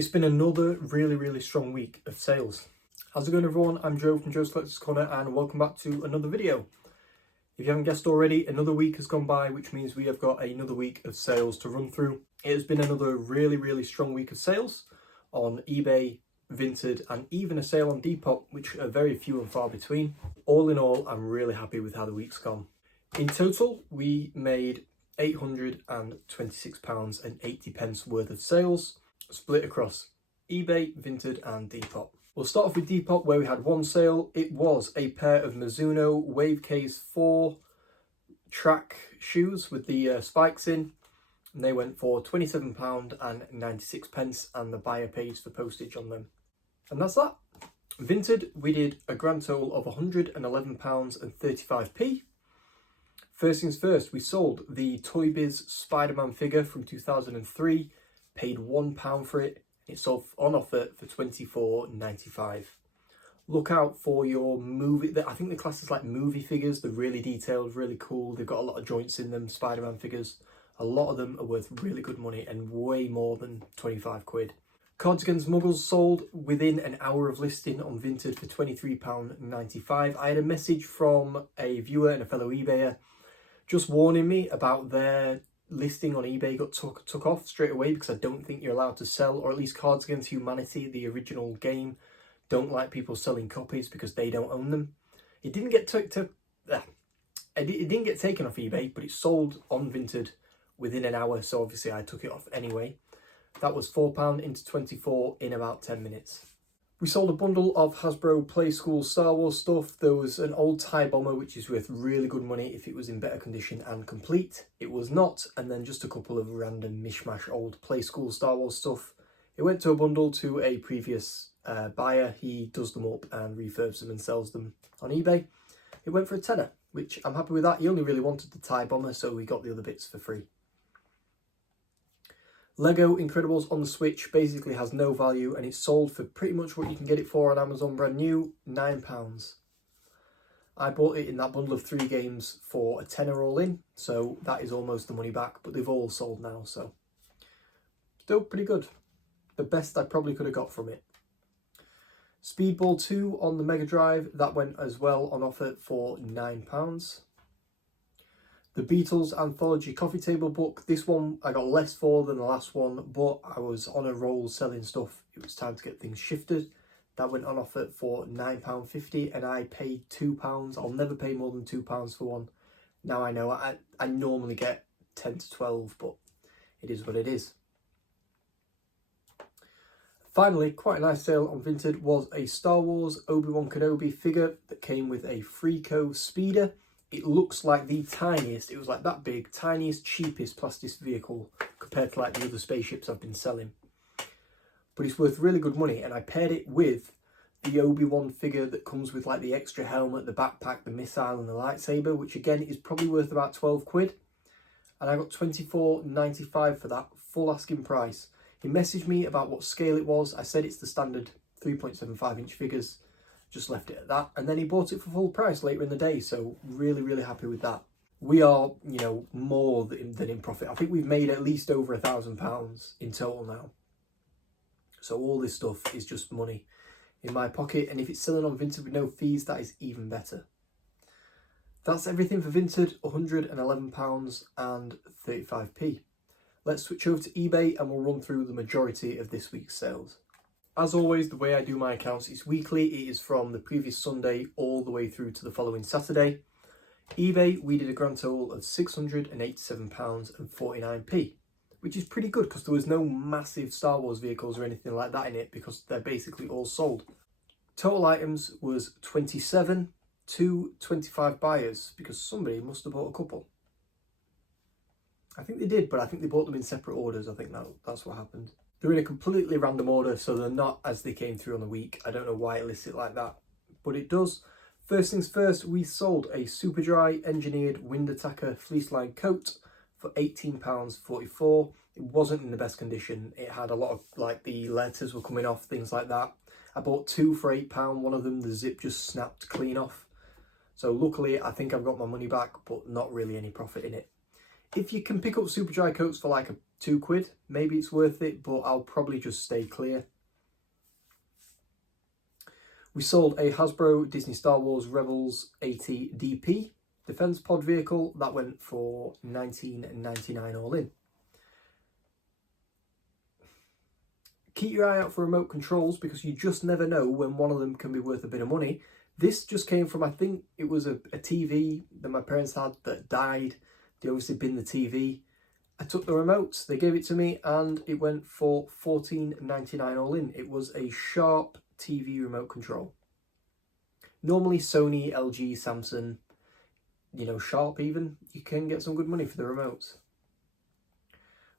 It's been another really strong week of sales. How's it going, everyone? I'm Joe from Joe's Collector's Corner and welcome back to another video. If you haven't guessed already, another week has gone by, which means we have got another week of sales to run through. It has been another really strong week of sales on eBay, Vinted, and even a sale on Depop, which are very few and far between. All in all, I'm really happy with how the week's gone. In total, we made £826.80 worth of sales, split across eBay, Vinted and Depop. We'll start off with Depop, where we had one sale. It was a pair of Mizuno Wave Case 4 track shoes with the spikes in, and they went for £27.96 and the buyer pays for postage on them. And that's that. Vinted, we did a grand total of £111.35. First things first, we sold the Toy Biz Spider-Man figure from 2003, paid £1 for it. It sold on offer for £24.95. Look out for your movie. I think the class is like movie figures. They're really detailed, really cool. They've got a lot of joints in them, Spider-Man figures. A lot of them are worth really good money and way more than 25 quid. Cards Against Muggles sold within an hour of listing on Vinted for £23.95. I had a message from a viewer and a fellow eBayer just warning me about their listing on eBay got took off straight away because I don't think you're allowed to sell, or at least Cards Against Humanity, the original game, don't like people selling copies because they don't own them. It didn't get taken off eBay, but it sold on Vinted within an hour, so obviously I took it off anyway. That was £4 into 24 in about 10 minutes. We sold a bundle of Hasbro Play School Star Wars stuff. There was an old TIE bomber, which is worth really good money if it was in better condition and complete. It was not, and then just a couple of random mishmash old Play School Star Wars stuff. It went to a bundle to a previous buyer. He does them up and refurbs them and sells them on eBay. It went for a tenner, which I'm happy with that. He only really wanted the TIE bomber, so we got the other bits for free. Lego Incredibles on the Switch basically has no value and it's sold for pretty much what you can get it for on Amazon brand new, £9. I bought it in that bundle of 3 games for a tenner all in, so that is almost the money back, but they've all sold now, so still pretty good. The best I probably could have got from it. Speedball 2 on the Mega Drive, that went as well on offer for £9. The Beatles Anthology Coffee Table book. This one I got less for than the last one, but I was on a roll selling stuff. It was time to get things shifted. That went on offer for £9.50 and I paid £2. I'll never pay more than £2 for one. Now I know I normally get 10 to 12, but it is what it is. Finally, quite a nice sale on Vinted was a Star Wars Obi-Wan Kenobi figure that came with a Freako speeder. It looks like the tiniest, it was like that big, tiniest, cheapest plastic vehicle compared to like the other spaceships I've been selling. But it's worth really good money, and I paired it with the Obi-Wan figure that comes with like the extra helmet, the backpack, the missile and the lightsaber, which again is probably worth about 12 quid. And I got £24.95 for that, full asking price. He messaged me about what scale it was. I said it's the standard 3.75 inch figures. Just left it at that, and then he bought it for full price later in the day, so really happy with that. We are, more than in profit. I think we've made at least over £1,000 in total now. So all this stuff is just money in my pocket, and if it's selling on Vinted with no fees, that is even better. That's everything for Vinted, £111.35. Let's switch over to eBay and we'll run through the majority of this week's sales. As always, the way I do my accounts is weekly. It is from the previous Sunday all the way through to the following Saturday. eBay, we did a grand total of £687.49, which is pretty good because there was no massive Star Wars vehicles or anything like that in it because they're basically all sold. Total items was 27 to 25 buyers because somebody must have bought a couple. I think they did, but I think they bought them in separate orders. I think that's what happened. They're in a completely random order, so they're not as they came through on the week. I don't know why it lists it like that, but it does. First things first, we sold a super dry engineered wind attacker fleece line coat for £18.44. It wasn't in the best condition. It had a lot of, like, the letters were coming off, things like that. I bought 2 for £8. One of them, the zip just snapped clean off. So luckily, I think I've got my money back, but not really any profit in it. If you can pick up super dry coats for like £2. Maybe it's worth it, but I'll probably just stay clear. We sold a Hasbro Disney Star Wars Rebels 80 DP defense pod vehicle. That went for $19.99 all in. Keep your eye out for remote controls because you just never know when one of them can be worth a bit of money. This just came from, I think it was a TV that my parents had that died. They obviously binned the TV. I took the remotes, they gave it to me, and it went for $14.99 all in. It was a Sharp TV remote control. Normally Sony, LG, Samsung, Sharp even, you can get some good money for the remotes.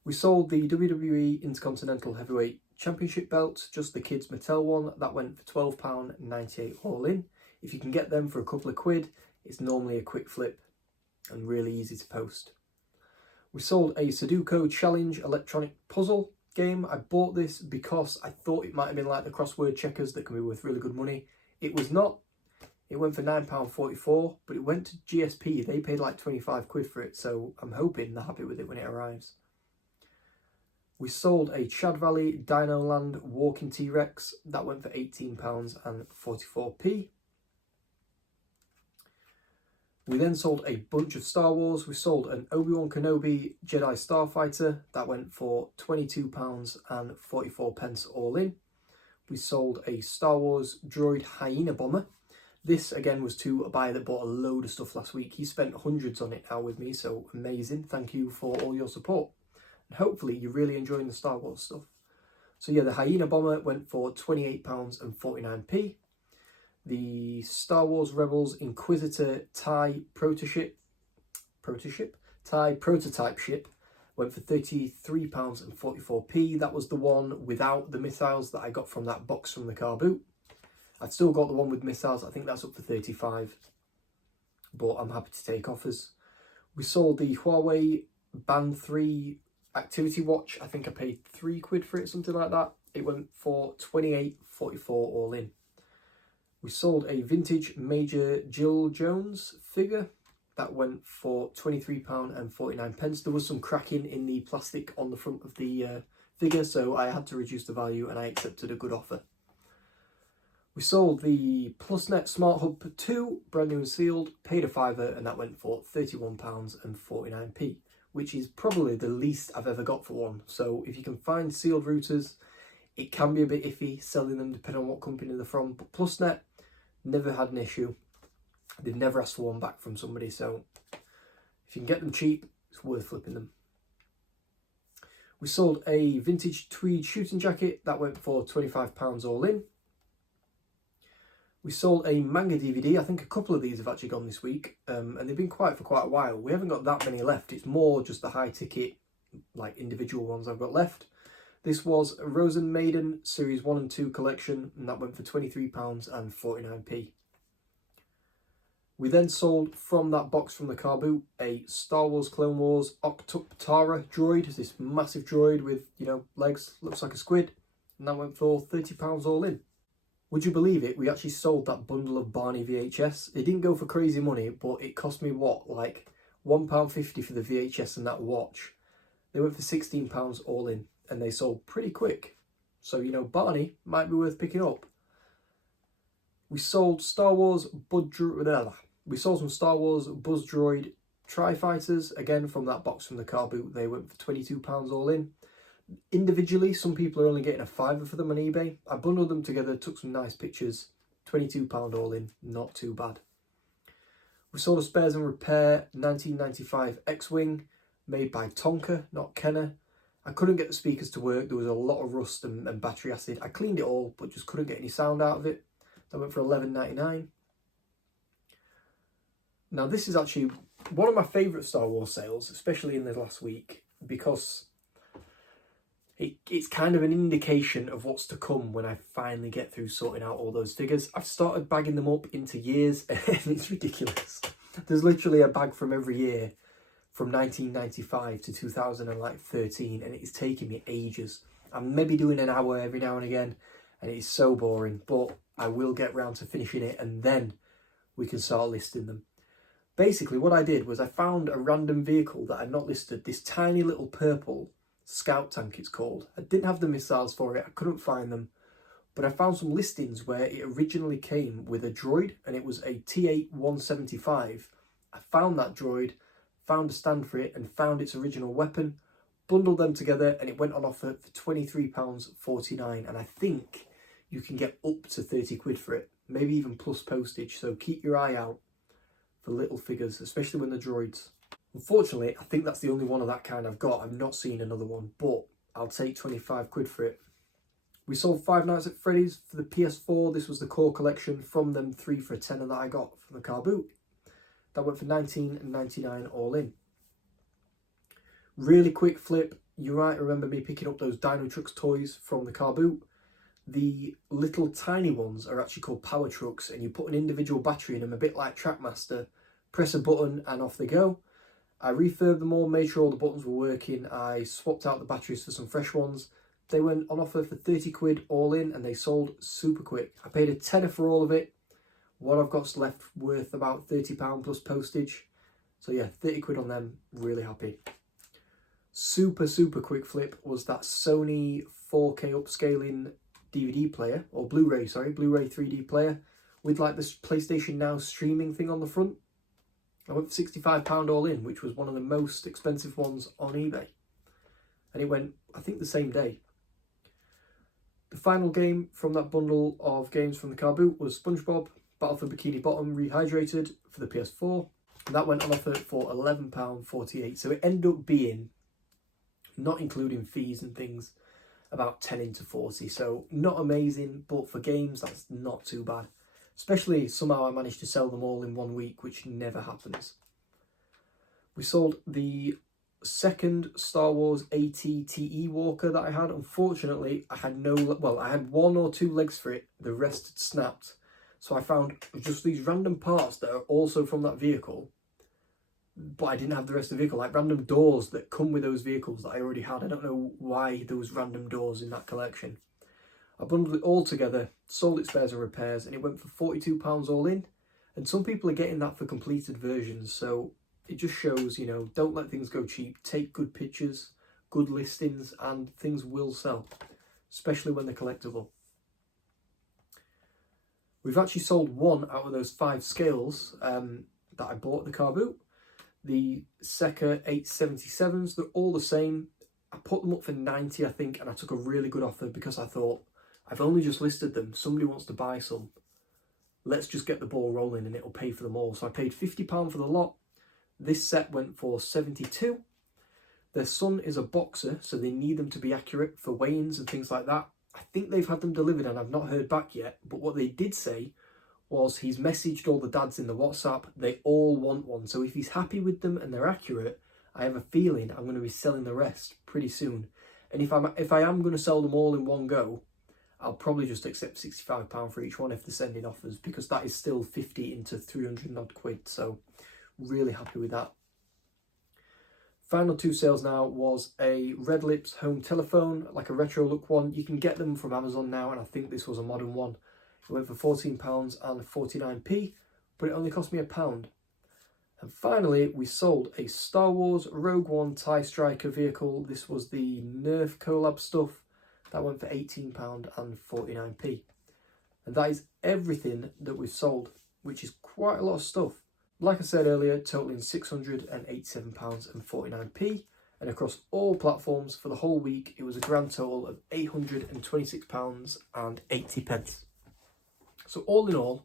We sold the WWE Intercontinental Heavyweight Championship belt, just the kids Mattel one. That went for £12.98 all in. If you can get them for a couple of quid, it's normally a quick flip and really easy to post. We sold a Sudoku Challenge electronic puzzle game. I bought this because I thought it might have been like the crossword checkers that can be worth really good money. It was not. It went for £9.44, but it went to GSP. They paid like £25 for it, so I'm hoping they're happy with it when it arrives. We sold a Chad Valley Dino Land Walking T-Rex. That went for £18.44. We then sold a bunch of Star Wars. We sold an Obi-Wan Kenobi Jedi Starfighter. That went for £22.44 all in. We sold a Star Wars Droid Hyena Bomber. This again was to a buyer that bought a load of stuff last week. He spent hundreds on it now with me, so amazing. Thank you for all your support. And hopefully you're really enjoying the Star Wars stuff. So yeah, the Hyena Bomber went for £28.49. The Star Wars Rebels Inquisitor TIE prototype ship went for £33.44. That was the one without the missiles that I got from that box from the car boot. I'd still got the one with missiles. I think that's up for £35, but I'm happy to take offers. We sold the Huawei Band 3 activity watch. I think I paid £3 for it, something like that. It went for £28.44 all in. We sold a vintage Major Jill Jones figure. That went for £23.49. There was some cracking in the plastic on the front of the figure, so I had to reduce the value and I accepted a good offer. We sold the PlusNet Smart Hub 2, brand new and sealed, paid a £5, and that went for £31.49, which is probably the least I've ever got for one. So if you can find sealed routers, it can be a bit iffy selling them depending on what company they're from, but PlusNet, never had an issue. They've never asked for one back from somebody, so if you can get them cheap, it's worth flipping them. We sold a vintage tweed shooting jacket. That went for £25 all in. We sold a manga DVD. I think a couple of these have actually gone this week, and they've been quiet for quite a while. We haven't got that many left. It's more just the high ticket, like individual ones I've got left. This was a Rosen Maiden Series 1 and 2 collection, and that went for £23.49. We then sold from that box from the car boot a Star Wars Clone Wars Octoptara droid. It's this massive droid with, legs, looks like a squid, and that went for £30 all in. Would you believe it? We actually sold that bundle of Barney VHS. It didn't go for crazy money, but it cost me like £1.50 for the VHS and that watch. They went for £16 all in, and they sold pretty quick. So, Barney might be worth picking up. We sold some Star Wars Buzz Droid Tri-Fighters, again from that box from the car boot. They went for £22 all in. Individually, some people are only getting a £5 for them on eBay. I bundled them together, took some nice pictures. £22 all in, not too bad. We sold a Spares and Repair 1995 X-Wing, made by Tonka, not Kenner. I couldn't get the speakers to work. There was a lot of rust and battery acid. I cleaned it all, but just couldn't get any sound out of it. That went for $11.99. Now, this is actually one of my favourite Star Wars sales, especially in the last week, because it's kind of an indication of what's to come when I finally get through sorting out all those figures. I've started bagging them up into years, and it's ridiculous. There's literally a bag from every year from 1995 to 2013, and it's taking me ages. I'm maybe doing an hour every now and again, and it's so boring, but I will get round to finishing it, and then we can start listing them. Basically, what I did was I found a random vehicle that I'd not listed, this tiny little purple Scout Tank it's called. I didn't have the missiles for it, I couldn't find them, but I found some listings where it originally came with a droid, and it was a T8-175. I found that droid, found a stand for it, and found its original weapon, bundled them together, and it went on offer for £23.49, and I think you can get up to 30 quid for it, maybe even plus postage, so keep your eye out for little figures, especially when they're droids. Unfortunately, I think that's the only one of that kind I've got. I've not seen another one, but I'll take 25 quid for it. We sold Five Nights at Freddy's for the PS4. This was the core collection from them 3 for a tenner that I got from the car boot. That went for $19.99 all in. Really quick flip. You might remember me picking up those Dino Trucks toys from the car boot. The little tiny ones are actually called Power Trucks, and you put an individual battery in them, a bit like Trackmaster. Press a button and off they go. I refurbed them all, made sure all the buttons were working. I swapped out the batteries for some fresh ones. They went on offer for 30 quid all in, and they sold super quick. I paid a tenner for all of it. What I've got's left worth about £30 plus postage. So yeah, 30 quid on them, really happy. Super quick flip was that Sony 4K upscaling DVD player, or Blu-ray 3D player, with like this PlayStation Now streaming thing on the front. I went for £65 all in, which was one of the most expensive ones on eBay. And it went, I think, the same day. The final game from that bundle of games from the car boot was SpongeBob Battle for Bikini Bottom Rehydrated for the PS4. And that went on offer for £11.48. So it ended up being, not including fees and things, about 10 into 40. So not amazing, but for games, that's not too bad. Especially somehow I managed to sell them all in 1 week, which never happens. We sold the second Star Wars AT-TE walker that I had. Unfortunately, I had I had 1 or 2 legs for it. The rest had snapped. So I found just these random parts that are also from that vehicle, but I didn't have the rest of the vehicle, like random doors that come with those vehicles that I already had. I don't know why there was random doors in that collection. I bundled it all together, sold it spares and repairs, and it went for £42 all in. And some people are getting that for completed versions, so it just shows, you know, don't let things go cheap. Take good pictures, good listings, and things will sell, especially when they're collectible. We've actually sold 1 out of those 5 scales that I bought at the car boot. The Seca 877s, they're all the same. I put them up for 90, I think, and I took a really good offer because I thought, I've only just listed them. Somebody wants to buy some. Let's just get the ball rolling and it'll pay for them all. So I paid £50 for the lot. This set went for 72. Their son is a boxer, so they need them to be accurate for weigh-ins and things like that. I think they've had them delivered and I've not heard back yet. But what they did say was he's messaged all the dads in the WhatsApp. They all want one. So if he's happy with them and they're accurate, I have a feeling I'm going to be selling the rest pretty soon. And if I am going to sell them all in one go, I'll probably just accept £65 for each one if they're sending offers, because that is still 50 into 300 odd quid. So really happy with that. Final 2 sales now was a Red Lips home telephone, like a retro look one. You can get them from Amazon now, and I think this was a modern one. It went for £14.49, but it only cost me £1. And finally, we sold a Star Wars Rogue One TIE Striker vehicle. This was the Nerf collab stuff. That went for £18.49. And that is everything that we've sold, which is quite a lot of stuff. Like I said earlier, totaling £687.49. And across all platforms for the whole week, it was a grand total of £826.80. So all in all,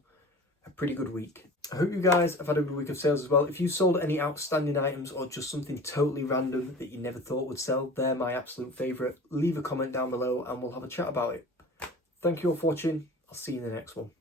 a pretty good week. I hope you guys have had a good week of sales as well. If you sold any outstanding items or just something totally random that you never thought would sell, they're my absolute favourite. Leave a comment down below and we'll have a chat about it. Thank you all for watching. I'll see you in the next one.